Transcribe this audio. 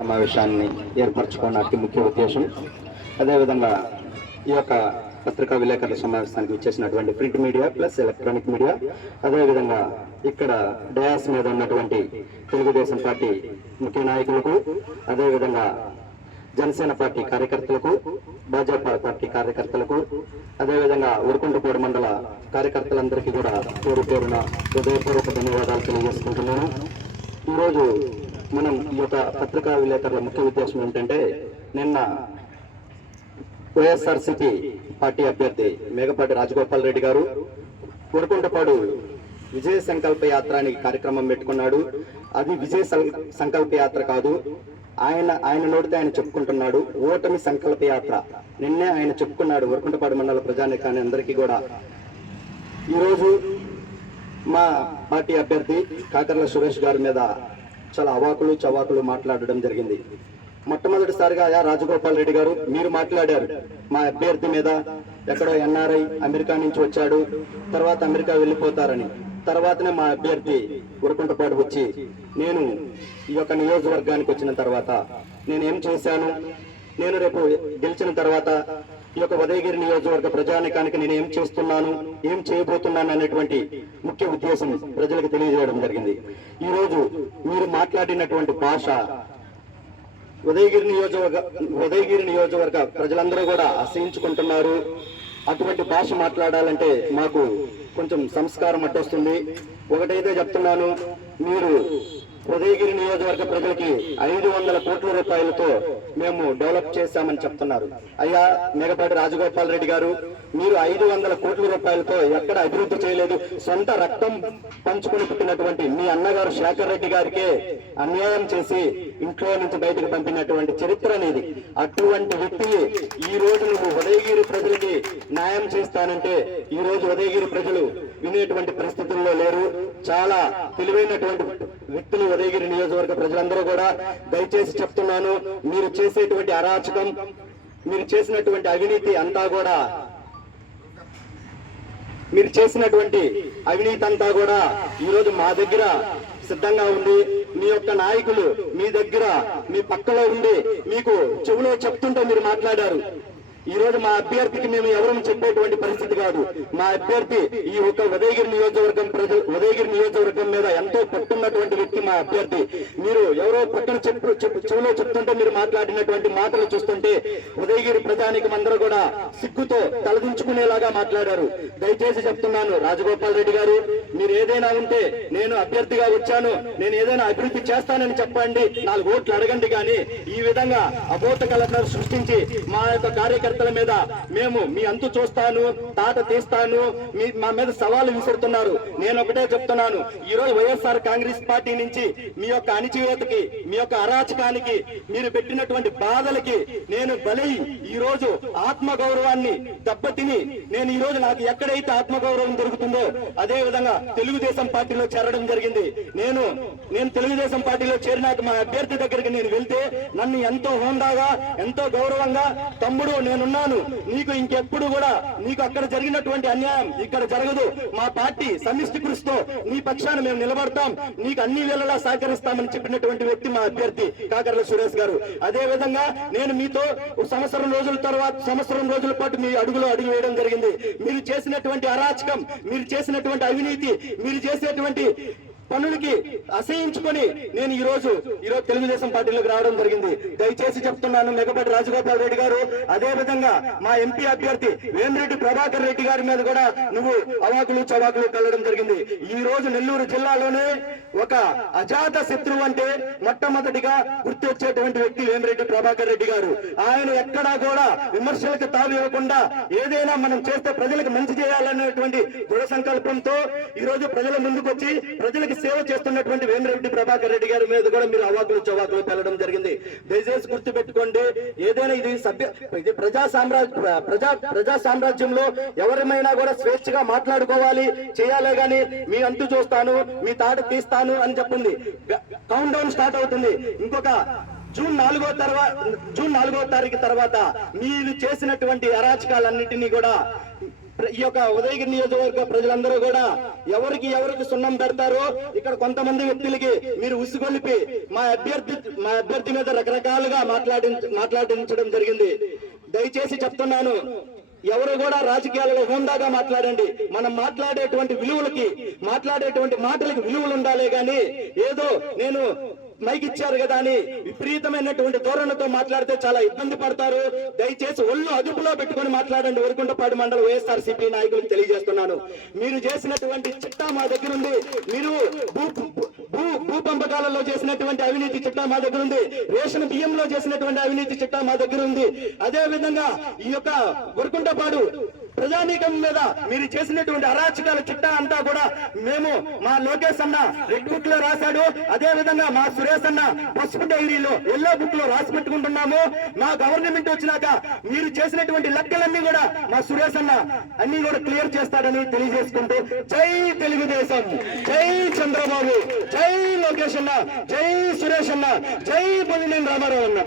సమావేశాన్ని ఏర్పరచుకోవడం అతి ముఖ్య ఉద్దేశం. అదేవిధంగా ఈ యొక్క పత్రికా విలేకరుల సమావేశానికి ఇచ్చేసినటువంటి print media plus electronic media. అదేవిధంగా ఇక్కడ డయాస్ మీద ఉన్నటువంటి తెలుగుదేశం పార్టీ ముఖ్య నాయకులకు అదేవిధంగా జనసేన పార్టీ కార్యకర్తలకు భాజపా పార్టీ కార్యకర్తలకు అదేవిధంగా ఉరుకుంటపాడు మండల కార్యకర్తలందరికీ కూడా పేరు పేరున హృదయపూర్వక ధన్యవాదాలు తెలియజేసుకుంటున్నాను. ఈరోజు మనం ఈ యొక్క పత్రికా విలేకరుల ముఖ్య ఉద్దేశం ఏంటంటే నిన్న వైఎస్ఆర్సిపి పార్టీ అభ్యర్థి మేఘపాటి రాజగోపాల్ రెడ్డి గారు ఉరుకుంటపాడు విజయ సంకల్ప యాత్ర అని కార్యక్రమం పెట్టుకున్నాడు. అది విజయ సంకల్ప యాత్ర కాదు. ఆయన ఆయన నోటితో ఆయన చెప్పుకుంటున్నాడు. ఓటమి సంకల్ప యాత్ర. నిన్నే ఆయన చెప్పుకున్నాడు వరకుంటపాడు మండల ప్రజానికాన్ని అందరికీ కూడా. ఈరోజు మా పార్టీ అభ్యర్థి కాకర్ల సురేష్ గారి మీద చాలా అవాకులు చవాకులు మాట్లాడడం జరిగింది. మొట్టమొదటిసారిగా యా రాజగోపాల్ రెడ్డి గారు మీరు మాట్లాడారు. మా అభ్యర్థి మీద ఎక్కడో ఎన్ఆర్ఐ అమెరికా నుంచి వచ్చాడు. తర్వాత అమెరికా వెళ్ళిపోతారని. తర్వాతనే మా అభ్యర్థి ఉరకుంటపాడు వచ్చి నేను ఈ యొక్క నియోజకవర్గానికి వచ్చిన తర్వాత నేను ఏం చేశాను? నేను రేపు గెలిచిన తర్వాత ఈ యొక్క ఉదయగిరి నియోజకవర్గ ప్రజానికానికి నేను ఏం చేస్తున్నాను ఏం చేయబోతున్నాను అనేటువంటి ముఖ్య ఉద్దేశం ప్రజలకు తెలియజేయడం జరిగింది. ఈరోజు మీరు మాట్లాడినటువంటి భాష ఉదయగిరి నియోజకవర్గ ఉదయగిరి నియోజకవర్గ ప్రజలందరూ కూడా అసహించుకుంటున్నారు అటువంటి భాష మాట్లాడాలంటే మాకు కొంచెం సంస్కారం అట్టొస్తుంది ఒకటైతే చెప్తున్నాను మీరు ఉదయగిరి నియోజకవర్గ ప్రజలకి ఐదు వందల కోట్ల రూపాయలతో మేము డెవలప్ చేశామని చెప్తున్నారు. అయ్యా మేఘపాటి రాజగోపాల్ రెడ్డి గారు మీరు ఐదు వందల కోట్ల రూపాయలతో ఎక్కడ అభివృద్ధి చేయలేదు? సొంత రక్తం పంచుకుని పుట్టినటువంటి మీ అన్నగారు శేఖర్ రెడ్డి గారికే అన్యాయం చేసి ఇంట్లో నుంచి బయటకు పంపినటువంటి చరిత్ర అనేది. అటువంటి వ్యక్తి ఈ రోజు నువ్వు ఉదయగిరి ప్రజలు న్యాయం చేస్తానంటే ఈ రోజు ఉదయగిరి ప్రజలు వినేటువంటి పరిస్థితుల్లో లేరు. చాలా తెలివైనటువంటి వ్యక్తులు ఉదయగిరి నియోజకవర్గ ప్రజలందరూ కూడా దయచేసి చెప్తున్నాను మీరు చేసేటువంటి అరాచకం మీరు చేసినటువంటి అవినీతి అంతా కూడా మీరు చేసినటువంటి అవినీతి అంతా కూడా ఈరోజు మా దగ్గర సిద్ధంగా ఉంది. మీ యొక్క నాయకులు మీ దగ్గర మీ పక్కలో ఉండి మీకు చెవులో చెప్తుంటే మీరు మాట్లాడారు. ఈ రోజు మా అభ్యర్థికి మేము ఎవరూ చెప్పేటువంటి పరిస్థితి కాదు. మా అభ్యర్థి ఈ ఒక ఉదయగిరి నియోజకవర్గం ప్రజలు ఉదయగిరి నియోజకవర్గం మీద ఎంతో పట్టున్నటువంటి వ్యక్తి మా అభ్యర్థి. మీరు ఎవరో పక్కన చెప్పు చెవులో చెప్తుంటే మీరు మాట్లాడినటువంటి మాటలు చూస్తుంటే ఉదయగిరి ప్రజానికి అందరూ కూడా సిగ్గుతో తలదించుకునేలాగా మాట్లాడారు. దయచేసి చెప్తున్నాను రాజగోపాల్ రెడ్డి గారు మీరు ఏదైనా ఉంటే నేను అభ్యర్థిగా వచ్చాను నేను ఏదైనా అభివృద్ధి చేస్తానని చెప్పండి నాలుగు ఓట్లు అడగండి కానీ ఈ విధంగా అబోధ కలెక్టర్ సృష్టించి మా యొక్క కార్యకర్తల మీద మేము మీ అంతు చూస్తాను తాట తీస్తాను మీ మా మీద సవాలు విసురుతున్నారు. నేను ఒకటే చెప్తున్నాను. ఈ రోజు వైఎస్ఆర్ కాంగ్రెస్ పార్టీ నుంచి మీ యొక్క అణిచివేతకి మీ యొక్క అరాచకానికి మీరు పెట్టినటువంటి బాధలకి నేను బలై ఈ రోజు ఆత్మ గౌరవాన్ని దెబ్బతిని నేను ఈ రోజు నాకు ఎక్కడైతే ఆత్మ గౌరవం దొరుకుతుందో అదే విధంగా తెలుగుదేశం పార్టీలో చేరడం జరిగింది. నేను నేను తెలుగుదేశం పార్టీలో చేరినాక మా అభ్యర్థి దగ్గరికి నేను వెళ్తే నన్ను ఎంతో హోందాగా ఎంతో గౌరవంగా తమ్ముడు నేనున్నాను. నీకు ఇంకెప్పుడు కూడా నీకు అక్కడ జరిగినటువంటి అన్యాయం ఇక్కడ జరగదు. మా పార్టీ సమిష్టి కృషితో నీ పక్షాన మేము నిలబడతాం. నీకు అన్ని వేళలా సహకరిస్తామని చెప్పినటువంటి వ్యక్తి మా అభ్యర్థి కాకర్ల సురేష్ గారు. అదే విధంగా నేను మీతో సంవత్సరం రోజుల తర్వాత సంవత్సరం రోజుల పాటు మీ అడుగులో అడుగు వేయడం జరిగింది. మీరు చేసినటువంటి అరాచకం మీరు చేసినటువంటి అవినీతి మీరు చేసేటువంటి పనులకి అసహించుకొని నేను ఈ రోజు ఈ రోజు తెలుగుదేశం పార్టీలోకి రావడం జరిగింది. దయచేసి చెప్తున్నాను మెగపటి రాజగోపాల్ రెడ్డి గారు అదే విధంగా మా ఎంపీ అభ్యర్థి వేమిరెడ్డి ప్రభాకర్ రెడ్డి గారి మీద కూడా నువ్వు అవాకులు చవాకులు కలడం జరిగింది. ఈ రోజు నెల్లూరు జిల్లాలోనే ఒక అజాత శత్రువు అంటే మొట్టమొదటిగా గుర్తొచ్చేటువంటి వ్యక్తి వేమిరెడ్డి ప్రభాకర్ రెడ్డి గారు. ఆయన ఎక్కడా కూడా విమర్శలకు తావి ఇవ్వకుండా ఏదైనా మనం చేస్తే ప్రజలకు మంచి చేయాలనేటువంటి దృఢ సంకల్పంతో ఈ రోజు ప్రజల ముందుకొచ్చి ప్రజలకు సేవ చేస్తున్నటువంటి వేమిరెడ్డి ప్రభాకర్ రెడ్డి గారి మీద కూడా మీరు అవాకులు చవాకులు పెళ్ళడం జరిగింది. దయచేసి గుర్తు పెట్టుకోండి ఏదైనా ఇది సభ్య ఇది ప్రజా సామ్రాజ్య ప్రజా ప్రజా సామ్రాజ్యంలో ఎవరిమైనా కూడా స్వేచ్ఛగా మాట్లాడుకోవాలి చేయాలే గాని మీ అంటు చూస్తాను మీ తాట తీస్తాను అని చెప్పింది. కౌంట్ డౌన్ స్టార్ట్ అవుతుంది. ఇంకొక జూన్ నాలుగో తర్వాత జూన్ నాలుగో తారీఖు తర్వాత మీరు చేసినటువంటి అరాచకాలన్నింటినీ కూడా ఈ యొక్క ఉదయగిరి నియోజకవర్గ ప్రజలందరూ కూడా ఎవరికి ఎవరికి సున్నం పెడతారో ఇక్కడ కొంతమంది వ్యక్తులకి మీరు ఉసిగొలిపి మా అభ్యర్థి మా అభ్యర్థి మీద రకరకాలుగా మాట్లాడి మాట్లాడించడం జరిగింది. దయచేసి చెప్తున్నాను ఎవరు కూడా రాజకీయాలలో హోందాగా మాట్లాడండి. మనం మాట్లాడేటువంటి విలువలకి మాట్లాడేటువంటి మాటలకి విలువలు ఉండాలి కానీ ఏదో నేను మైక్ ఇచ్చారు కదా అని విపరీతమైనటువంటి ధోరణితో మాట్లాడితే చాలా ఇబ్బంది పడతారు. దయచేసి ఒళ్ళు అదుపులో పెట్టుకొని మాట్లాడండి. వరకుంటపాడు మండలం వైఎస్ఆర్ సిపి నాయకులకు తెలియజేస్తున్నాను. మీరు చేసినటువంటి చిట్టా మా దగ్గర ఉంది. మీరు భూ భూ భూ పంపకాలలో చేసినటువంటి అవినీతి చిట్టా మా దగ్గర ఉంది. రేషన్ బియ్యంలో చేసినటువంటి అవినీతి చిట్టా మా దగ్గర ఉంది. అదే విధంగా ఈ యొక్క వరకుంటపాడు ప్రజానీకం మీద మీరు చేసినటువంటి అరాచకాల చిట్టా అంతా కూడా మేము మా లోకేష్ అన్న రెడ్ బుక్లో రాశాడు. అదే విధంగా మా సురేష్ అన్న పసుపు డైరీలో ఎల్లో బుక్లో రాసి పెట్టుకుంటున్నాము. మా గవర్నమెంట్ వచ్చినాక మీరు చేసినటువంటి లెక్కలన్నీ కూడా మా సురేష్ అన్న అన్ని కూడా క్లియర్ చేస్తాడని తెలియజేసుకుంటూ జై తెలుగుదేశం జై చంద్రబాబు జై లోకేష్ అన్న జై సురేష్ అన్న జై బొల్లినేని రామారావు అన్న.